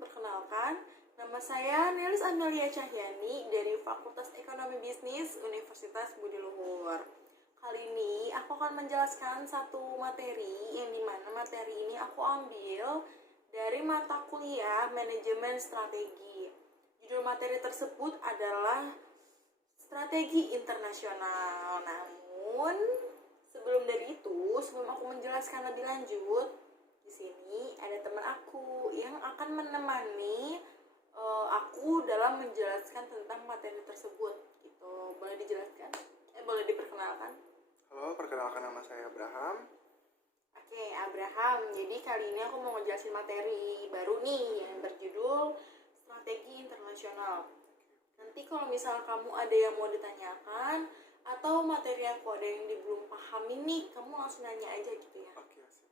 Perkenalkan, nama saya Nelis Amelia Cahyani dari Fakultas Ekonomi Bisnis Universitas Budi Luhur. Kali ini aku akan menjelaskan satu materi yang dimana materi ini aku ambil dari mata kuliah Manajemen Strategi. Judul materi tersebut adalah Strategi Internasional. Namun, sebelum aku menjelaskan lebih lanjut, di sini ada teman aku yang akan menemani aku dalam menjelaskan tentang materi tersebut. Gitu. Boleh dijelaskan? Boleh diperkenalkan? Halo, perkenalkan nama saya Abraham. Oke, Abraham. Jadi kali ini aku mau ngejelasin materi baru nih yang berjudul Strategi Internasional. Nanti kalau misal kamu ada yang mau ditanyakan atau materi aku ada yang belum pahami nih, kamu langsung nanya aja gitu ya. Oke, asik.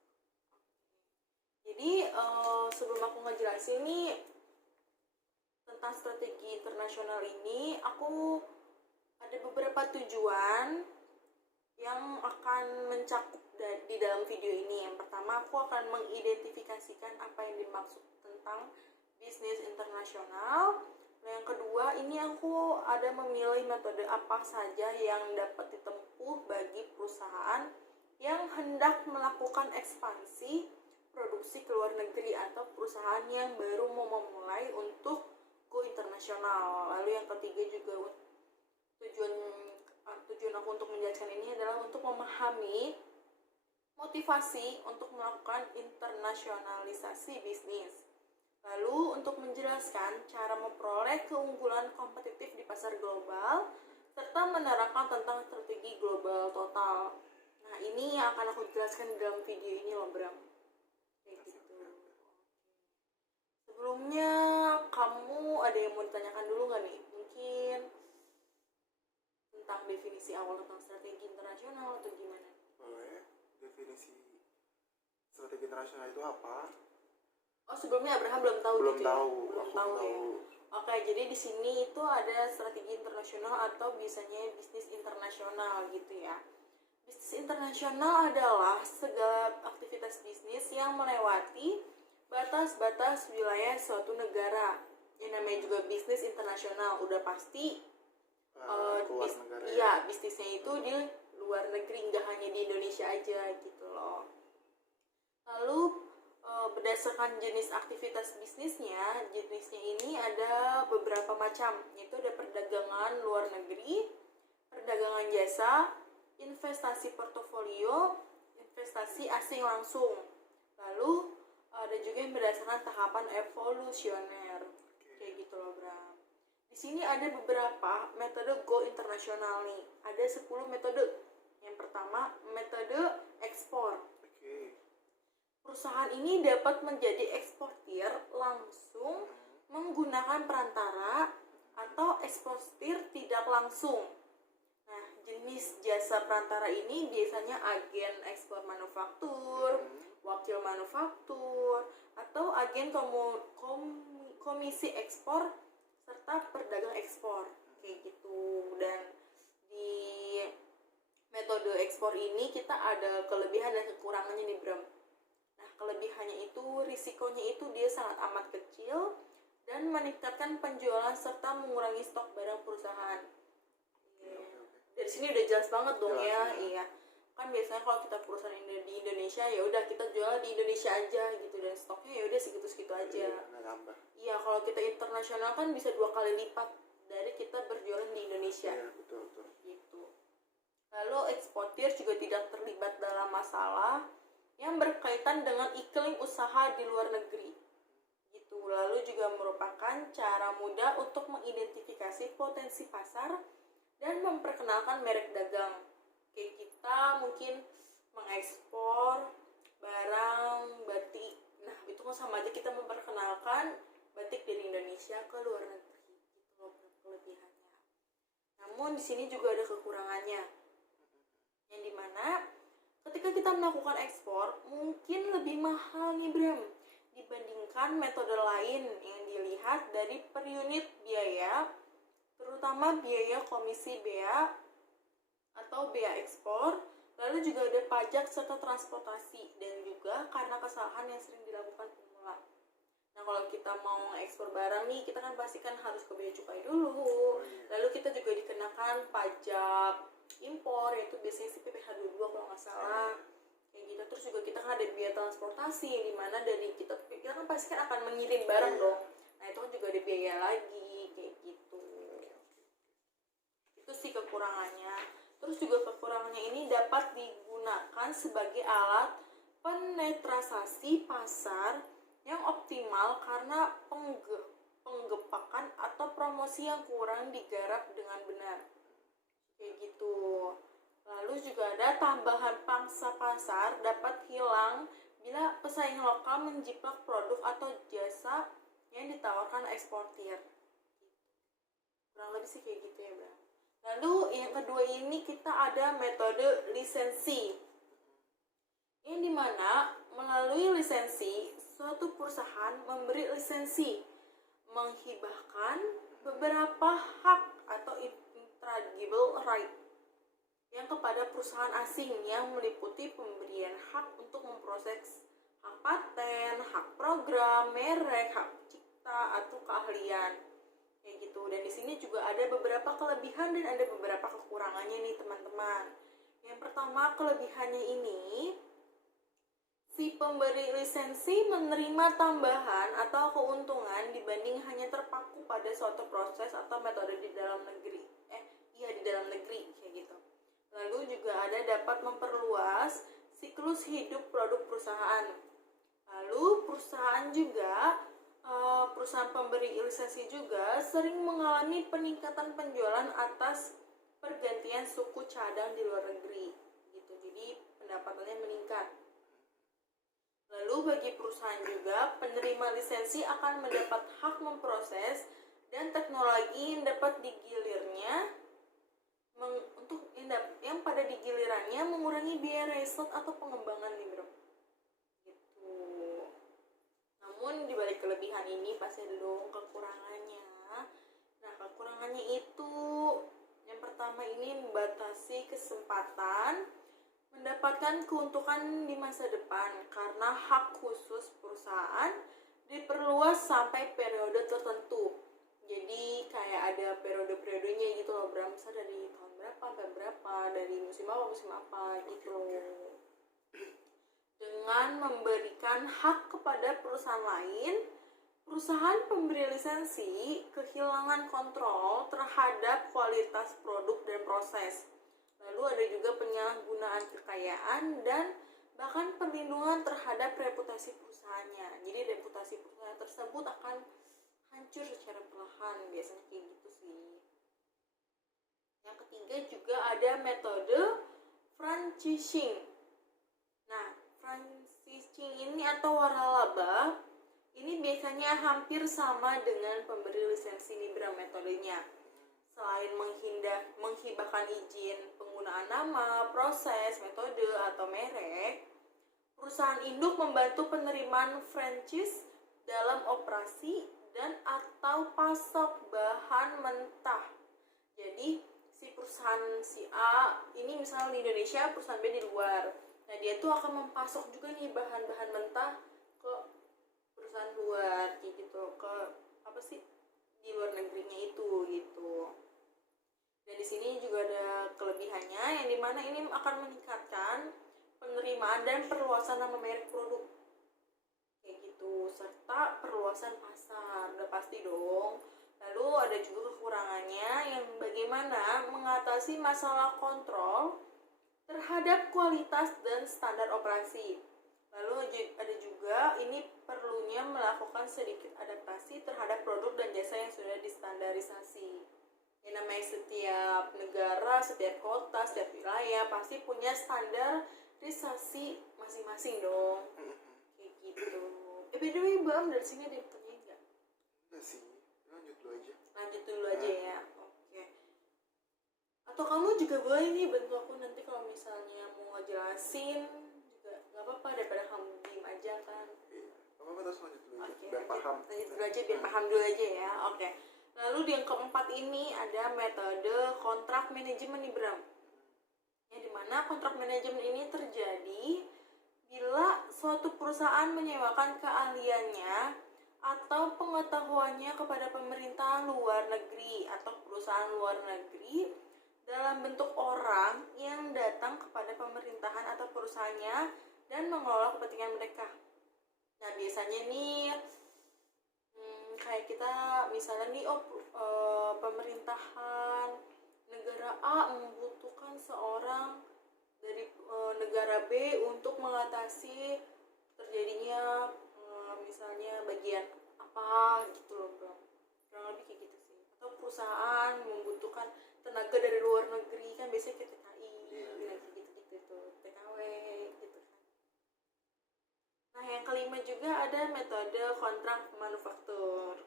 Jadi sebelum aku ngejelasin nih tentang strategi internasional ini, aku ada beberapa tujuan yang akan mencakup di dalam video ini. Yang pertama, aku akan mengidentifikasikan apa yang dimaksud tentang bisnis internasional. Nah, yang kedua, ini aku ada memilih metode apa saja yang dapat ditempuh bagi perusahaan yang hendak melakukan ekspansi produksi ke luar negeri atau perusahaan yang baru mau memulai untuk go internasional. Lalu yang ketiga juga tujuan aku untuk menjelaskan ini adalah untuk memahami motivasi untuk melakukan internasionalisasi bisnis. Lalu untuk menjelaskan cara memperoleh keunggulan kompetitif di pasar global serta menerangkan tentang strategi global total. Nah, ini yang akan aku jelaskan dalam video ini loh, Bram. Kayak gitu. Sebelumnya, kamu ada yang mau ditanyakan dulu nggak nih? Mungkin tentang definisi awal tentang strategi internasional atau gimana? Boleh. Definisi strategi internasional itu apa? Oh, sebelumnya Abraham belum tahu Belum gitu tahu. ya? Belum Aku tahu ya. tahu. Oke, jadi di sini itu ada strategi internasional atau biasanya bisnis internasional gitu ya. Bisnis internasional adalah segala aktivitas bisnis yang melewati batas-batas wilayah suatu negara. Yang namanya juga bisnis internasional, udah pasti Keluar negara ya. iya, bisnisnya itu di luar negeri, nggak hanya di Indonesia aja gitu loh. Lalu berdasarkan jenis aktivitas bisnisnya ini ada beberapa macam, yaitu ada perdagangan luar negeri, perdagangan jasa, investasi portofolio, investasi asing langsung. Lalu ada juga yang berdasarkan tahapan evolusioner. Kayak gitu loh, Bram. Di sini ada beberapa metode go internasional nih. Ada 10 metode. Yang pertama, metode ekspor. Perusahaan ini dapat menjadi eksportir langsung menggunakan perantara atau eksportir tidak langsung. Nah, jenis jasa perantara ini biasanya agen ekspor manufaktur, wakil manufaktur, atau agen komisi ekspor, serta perdagang ekspor. Kayak gitu. Dan di metode ekspor ini kita ada kelebihan dan kekurangannya nih, Bram. Nah, kelebihannya itu risikonya itu dia sangat amat kecil dan meningkatkan penjualan serta mengurangi stok barang perusahaan. Dari sini udah jelas banget dong ya. Iya. Kan biasanya kalau kita perusahaan di Indonesia ya udah kita jual di Indonesia aja gitu dan stoknya ya udah segitu-segitu aja. Iya, kalau kita internasional kan bisa 2 kali lipat dari kita berjualan di Indonesia. Iya, betul. Gitu. Lalu eksportir juga tidak terlibat dalam masalah yang berkaitan dengan iklim usaha di luar negeri. Gitu. Lalu juga merupakan cara mudah untuk mengidentifikasi potensi pasar dan memperkenalkan merek dagang. Kayak kita mungkin mengekspor barang batik. Nah, itu kan sama aja kita memperkenalkan batik dari Indonesia ke luar negeri. Gitu loh kelebihannya. Namun di sini juga ada kekurangannya. Yang dimana ketika kita melakukan ekspor, mungkin lebih mahal nih, Bram, dibandingkan metode lain yang dilihat dari per unit biaya, terutama biaya komisi bea atau bea ekspor, lalu juga ada pajak serta transportasi, dan juga karena kesalahan yang sering dilakukan pemula. Nah, kalau kita mau ekspor barang nih, kita kan pasti kan harus ke bea cukai dulu. Oh, iya. Lalu kita juga dikenakan pajak impor, yaitu biasanya sih PPh 22 kalau nggak salah. Kayak gitu. Terus juga kita kan ada biaya transportasi, yang dimana dari kita kan pasti kan akan mengirim barang Iya. dong. Nah, itu kan juga ada biaya lagi, kayak gitu. Itu sih kekurangannya. Terus juga kekurangannya ini dapat digunakan sebagai alat penetrasasi pasar yang optimal karena penggepakan atau promosi yang kurang digarap dengan benar. Kayak gitu. Lalu juga ada tambahan pangsa pasar dapat hilang bila pesaing lokal menjiplak produk atau jasa yang ditawarkan eksportir. Kurang lebih sih kayak gitu ya, Bang. Lalu yang kedua ini kita ada metode lisensi, yang dimana melalui lisensi suatu perusahaan memberi lisensi menghibahkan beberapa hak atau intangible right yang kepada perusahaan asing yang meliputi pemberian hak untuk memproses hak paten, hak program, merek, hak cipta atau keahlian. Kayak gitu. Dan di sini juga ada beberapa kelebihan dan ada beberapa kekurangannya nih, teman-teman. Yang pertama, kelebihannya ini si pemberi lisensi menerima tambahan atau keuntungan dibanding hanya terpaku pada suatu proses atau metode di dalam negeri. Di dalam negeri kayak gitu. Lalu juga ada dapat memperluas siklus hidup produk perusahaan. Lalu perusahaan pemberi lisensi juga sering mengalami peningkatan penjualan atas pergantian suku cadang di luar negeri gitu. Jadi pendapatannya meningkat. Lalu bagi perusahaan juga, penerima lisensi akan mendapat hak memproses dan teknologi yang dapat digilirnya untuk yang pada digilirannya mengurangi biaya riset atau pengembangan nih, bro. Gitu. Namun dibalik kelebihan ini pasti ada dong kekurangannya. Nah, kekurangannya itu yang pertama ini membatasi kesempatan mendapatkan keuntungan di masa depan karena hak khusus perusahaan diperluas sampai periode tertentu. Jadi kayak ada periode-periodenya gitu loh, Bram. Misal dari tahun berapa sampai berapa, dari musim apa gitu loh. Dengan memberikan hak kepada perusahaan lain, perusahaan pemberi lisensi kehilangan kontrol terhadap kualitas produk dan proses. Lalu ada juga penyalahgunaan kekayaan dan bahkan perlindungan terhadap reputasi perusahaannya. Jadi reputasi perusahaan tersebut akan hancur secara perlahan, biasanya kayak gitu sih. Yang ketiga juga ada metode franchising. Nah, franchising ini atau waralaba ini biasanya hampir sama dengan pemberi lisensi nih, Bram, metodenya. Selain menghibahkan izin penggunaan nama, proses, metode, atau merek, perusahaan induk membantu penerimaan franchise dalam operasi dan atau pasok bahan mentah. Jadi si perusahaan si A ini misalnya di Indonesia, perusahaan B di luar. Nah, dia tuh akan mempasok juga nih bahan-bahan mentah ke perusahaan luar gitu, ke di luar negerinya itu gitu. Dan di sini juga ada kelebihannya yang dimana ini akan meningkatkan penerimaan dan perluasan nama merek produk kayak gitu, serta perluasan pasar, udah pasti dong. Lalu ada juga kekurangannya yang bagaimana mengatasi masalah kontrol terhadap kualitas dan standar operasi. Lalu ada juga ini perlunya melakukan sedikit adaptasi terhadap produk dan jasa yang sudah distandarisasi. Yang namanya setiap negara, setiap kota, setiap wilayah pasti punya standarisasi masing-masing dong. Kayak gitu. By the way, Bang, dari sini ada yang pertanyaan nggak? Enggak sih, lanjut dulu aja. Lanjut dulu aja ya. Oke. Atau kamu juga boleh nih bantu aku nanti kalau misalnya mau ngejelasin juga nggak apa-apa, daripada kamu diem aja kan. Iya, apa-apa, terus lanjut dulu aja, Oke, biar paham. lanjut dulu aja biar paham dulu aja ya. Oke. Lalu yang keempat ini ada metode kontrak manajemen nih, Bram. Yang dimana kontrak manajemen ini terjadi bila suatu perusahaan menyewakan keahliannya atau pengetahuannya kepada pemerintah luar negeri atau perusahaan luar negeri dalam bentuk orang yang datang kepada pemerintahan atau perusahaannya dan mengelola kepentingan mereka. Nah, biasanya nih kayak kita misalnya nih pemerintahan negara A membutuhkan seorang dari negara B untuk mengatasi terjadinya misalnya bagian apa gitu loh bro, kurang lebih kayak gitu sih. Atau perusahaan membutuhkan tenaga dari luar negeri, kan biasanya kayak TKI gitu tuh, TKW gitu kan. Nah, yang kelima juga ada metode kontrak manufaktur.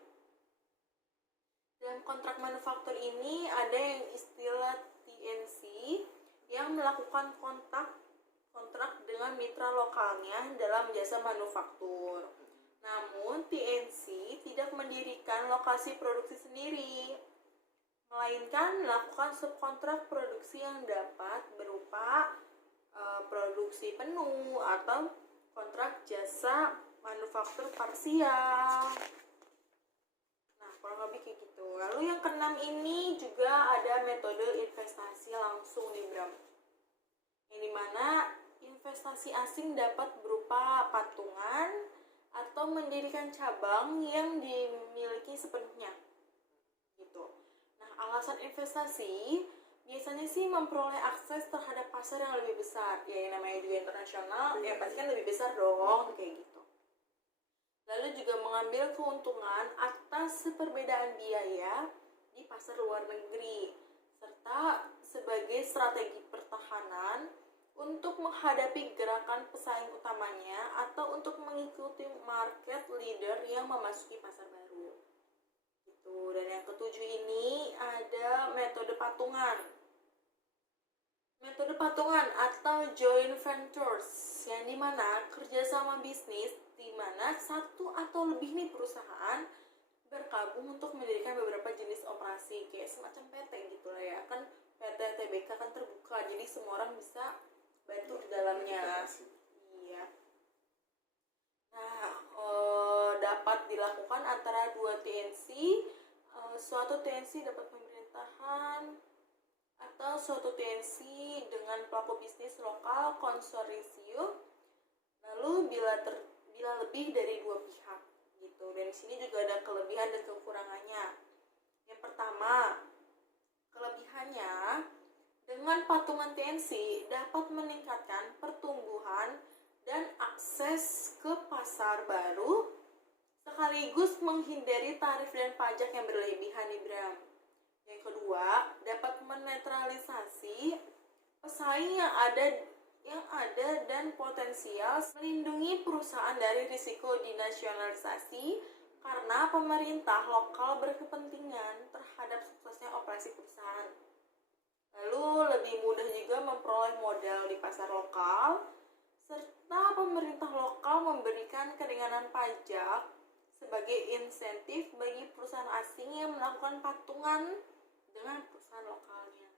Dalam kontrak manufaktur ini ada yang istilah TNC yang melakukan kontrak dengan mitra lokalnya dalam jasa manufaktur. Namun TNC tidak mendirikan lokasi produksi sendiri, melainkan melakukan subkontrak produksi yang dapat berupa produksi penuh atau kontrak jasa manufaktur parsial. Nah, kurang lebih kayak gitu. Lalu yang keenam ini juga ada metode investasi langsung nih Bram, yang dimana investasi asing dapat berupa patungan atau mendirikan cabang yang dimiliki sepenuhnya gitu. Nah, alasan investasi biasanya sih memperoleh akses terhadap pasar yang lebih besar, ya yang namanya juga internasional, ya pasti kan lebih besar dong kayak gitu. Lalu juga mengambil keuntungan atas perbedaan biaya di pasar luar negeri, serta sebagai strategi pertahanan untuk menghadapi gerakan pesaing utamanya atau untuk mengikuti market leader yang memasuki pasar baru. Gitu. Dan yang ketujuh ini ada metode patungan. Metode patungan atau joint ventures, yang dimana kerjasama bisnis di mana satu atau lebih nih perusahaan bergabung untuk mendirikan beberapa jenis operasi, kayak semacam PT gitu lah ya, kan PT TBK kan terbuka, jadi semua orang bisa bantu di dalamnya. Iya. Nah, dapat dilakukan antara dua TNC, suatu TNC dapat pemerintahan atau suatu TNC dengan pelaku bisnis lokal konsorsium. Lalu bila lebih dari dua pihak gitu. Dan di sini juga ada kelebihan dan kekurangannya. Yang pertama, kelebihannya dengan patungan TNC dapat meningkatkan pertumbuhan dan akses ke pasar baru sekaligus menghindari tarif dan pajak yang berlebihan nih Bram. Yang kedua, dapat menetralisasi pesaing yang ada dan potensial, melindungi perusahaan dari risiko dinasionalisasi karena pemerintah lokal berkepentingan terhadap suksesnya operasi perusahaan. Lalu lebih mudah juga memperoleh modal di pasar lokal, serta pemerintah lokal memberikan keringanan pajak sebagai insentif bagi perusahaan asing yang melakukan patungan dengan perusahaan lokalnya.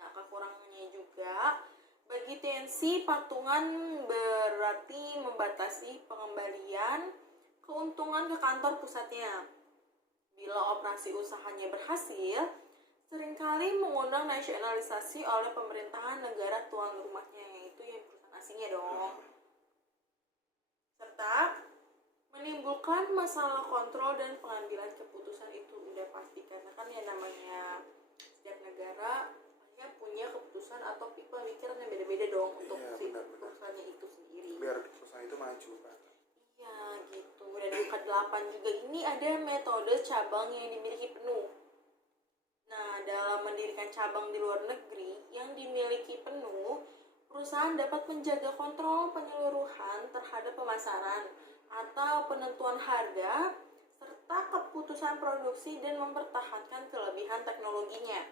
Nah, kekurangannya juga bagi TNC, patungan berarti membatasi pengembalian keuntungan ke kantor pusatnya. Bila operasi usahanya berhasil, seringkali mengundang nasionalisasi oleh pemerintahan negara tuan rumahnya, yaitu yang perusahaan asingnya dong. Serta menimbulkan masalah kontrol dan pengambilan keputusan, itu udah pasti, karena kan yang namanya setiap negara punya keputusan atau pemikiran yang beda-beda dong untuk si perusahaannya itu sendiri. Biar perusahaan itu maju kan. Iya gitu. Dan yang ke-8 juga ini ada metode cabang yang dimiliki penuh. Nah, dalam mendirikan cabang di luar negeri yang dimiliki penuh, perusahaan dapat menjaga kontrol penyeluruhan terhadap pemasaran atau penentuan harga serta keputusan produksi dan mempertahankan kelebihan teknologinya.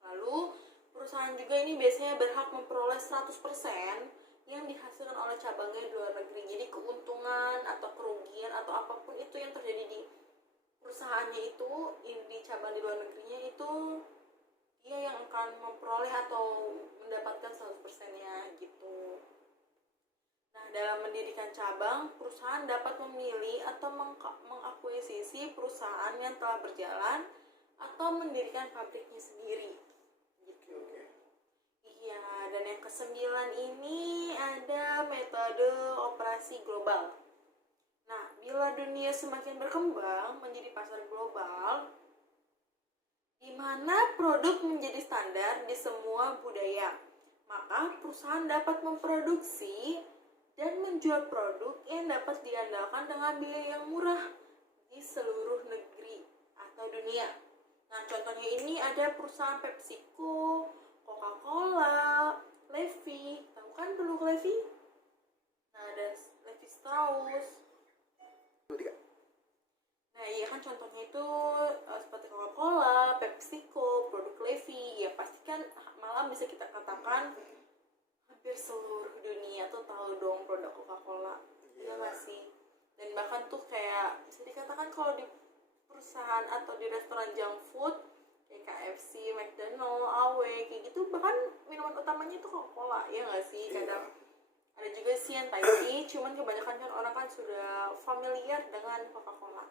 Lalu, perusahaan juga ini biasanya berhak memperoleh 100% yang dihasilkan oleh cabangnya di luar negeri. Jadi keuntungan atau kerugian atau apapun itu yang terjadi di perusahaannya itu, di cabang di luar negerinya itu, dia yang akan memperoleh atau mendapatkan 100%-nya gitu. Nah, dalam mendirikan cabang, perusahaan dapat memilih atau mengakuisisi perusahaan yang telah berjalan atau mendirikan pabriknya sendiri. Oke, oke. Iya, dan yang kesembilan ini ada metode operasi global. Nah, bila dunia semakin berkembang menjadi pasar global, di mana produk menjadi standar di semua budaya, maka perusahaan dapat memproduksi dan menjual produk yang dapat diandalkan dengan biaya yang murah di seluruh negeri atau dunia. Nah, contohnya ini ada perusahaan PepsiCo, Coca-Cola, Levi, tahu kan produk Levi? Nah, ada Levi Strauss. Nah, iya kan contohnya itu seperti Coca-Cola, PepsiCo, produk Levi. Ya pasti kan malah bisa kita katakan hampir seluruh dunia tuh tahu dong produk Coca-Cola. Iya nggak sih? Dan bahkan tuh kayak bisa dikatakan kalau di perusahaan atau di restoran junk food kayak KFC, McDonald, AW kayak gitu, bahkan minuman utamanya itu Coca-Cola, ya nggak sih? Kadang ada juga sih yang Thai tea, cuman kebanyakan kan orang kan sudah familiar dengan Coca-Cola.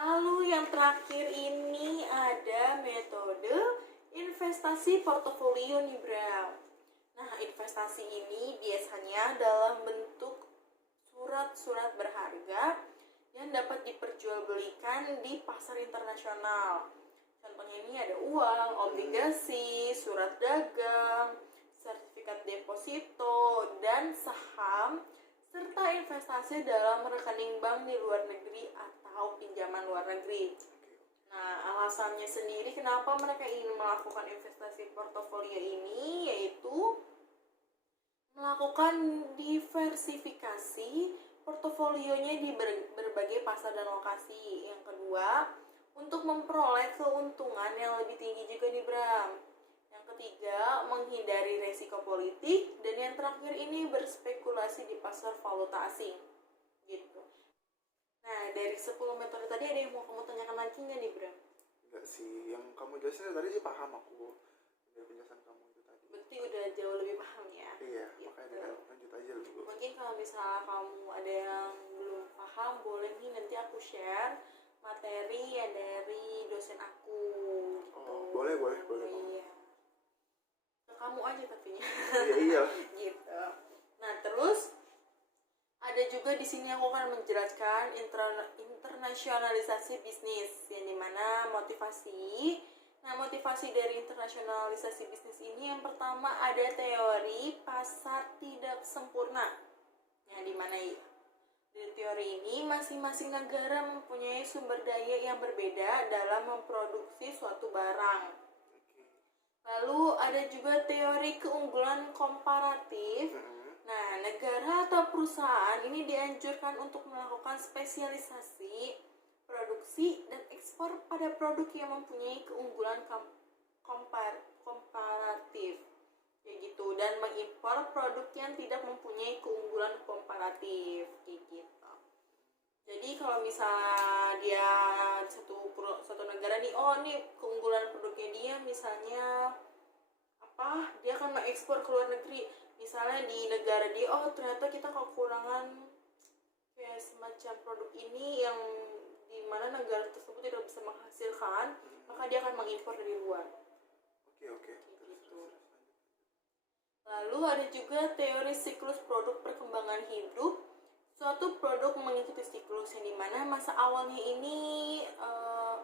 Lalu yang terakhir ini ada metode investasi portofolio nih Bro. Nah, investasi ini biasanya dalam bentuk surat-surat berharga yang dapat diperjualbelikan di pasar internasional. Contohnya ini ada uang, obligasi, surat dagang, sertifikat deposito, dan saham, serta investasi dalam rekening bank di luar negeri atau pinjaman luar negeri. Nah, alasannya sendiri kenapa mereka ingin melakukan investasi portofolio ini yaitu melakukan diversifikasi portofolionya di berbagai pasar dan lokasi. Yang kedua, untuk memperoleh keuntungan yang lebih tinggi juga nih Bram. Yang ketiga, menghindari resiko politik. Dan yang terakhir ini berspekulasi di pasar valuta asing. Gitu. Nah, dari 10 metode tadi ada yang mau kamu tanyakan lagi nggak nih Bram? Enggak sih, yang kamu jelasin tadi sih paham aku dari penjelasan kamu itu tadi. Berarti udah jauh lebih paham ya? Iya, Gitu. makanya lanjut aja dulu. Mungkin kalau misalnya kamu ada yang belum paham, boleh nih nanti aku share materi yang dari dosen aku gitu. Oh, boleh. Iya. Ke kamu aja tapi Iya. gitu. Nah, terus ada juga di sini aku akan menjelaskan internasionalisasi bisnis yang dimana motivasi. Nah, motivasi dari internasionalisasi bisnis ini yang pertama ada teori pasar tidak sempurna. Yang dimana di teori ini masing-masing negara mempunyai sumber daya yang berbeda dalam memproduksi suatu barang. Lalu ada juga teori keunggulan komparatif. Nah, negara atau perusahaan ini dianjurkan untuk melakukan spesialisasi, produksi, dan ekspor pada produk yang mempunyai keunggulan komparatif. Kayak gitu. Dan mengimpor produk yang tidak mempunyai keunggulan komparatif. Kayak gitu. Jadi kalau misalnya dia satu negara nih, oh nih keunggulan produknya dia misalnya apa? Dia akan mengekspor ke luar negeri. Misalnya di negara dia, oh ternyata kita kekurangan kayak semacam produk ini yang dimana negara tersebut tidak bisa menghasilkan, maka dia akan mengimpor dari luar. Oke. Gitu. Lalu ada juga teori siklus produk perkembangan hidup. Suatu produk mengikuti siklus yang dimana masa awalnya ini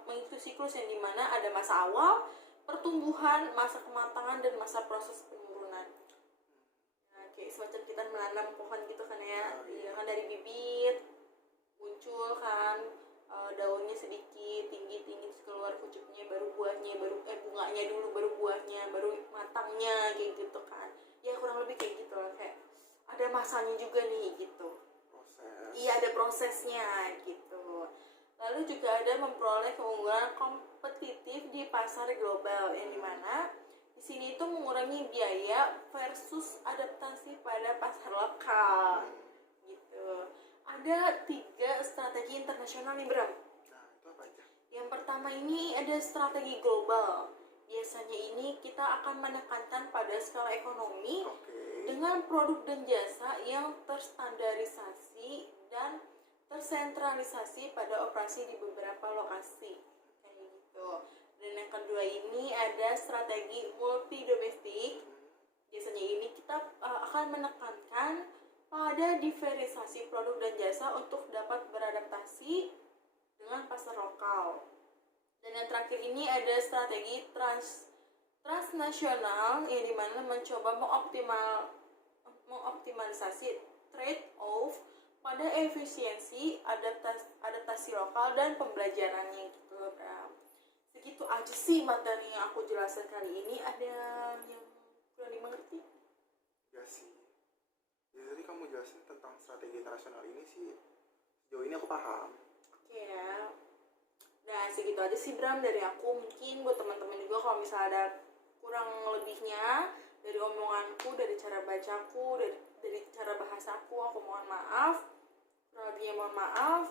mengikuti siklus yang dimana ada masa awal, pertumbuhan, masa kematangan, dan masa proses penurunan. Kayak semacam kita menanam pohon gitu kan ya, ya kan dari bibit muncul kan daunnya sedikit tinggi terus keluar pucuknya, baru buahnya, baru bunganya dulu, baru buahnya, baru matangnya kayak gitu kan. Ya kurang lebih kayak gitu lah, kayak ada masanya juga nih gitu. Iya, ada prosesnya gitu. Lalu juga ada memperoleh keunggulan kompetitif di pasar global yang dimana di sini itu mengurangi biaya versus adaptasi pada pasar lokal gitu. Ada 3 strategi internasional nih Bram. Nah, itu apa aja? Yang pertama ini ada strategi global. Biasanya ini kita akan menekankan pada skala ekonomi dengan produk dan jasa yang terstandarisasi dan tersentralisasi pada operasi di beberapa lokasi kayak gitu. Dan yang kedua ini ada strategi multi domestik. Biasanya ini kita akan menekankan pada diferensiasi produk dan jasa untuk dapat beradaptasi dengan pasar lokal. Dan yang terakhir ini ada strategi transnasional yang dimana mencoba mengoptimalisasi trade-off pada efisiensi, adaptasi lokal, dan pembelajarannya gitu loh, Bram. Segitu aja sih materi yang aku jelaskan kali ini. Ada yang kurang dimengerti? Ya sih. Jadi tadi kamu jelasin tentang strategi internasional ini sih, sejauh ini aku paham. Oke ya. Nah segitu aja sih Bram dari aku. Mungkin buat teman-teman juga kalau misalnya ada kurang lebihnya dari omonganku, dari cara bacaku, dari cara bahasaku, aku mohon maaf. Kurang lebihnya mohon maaf.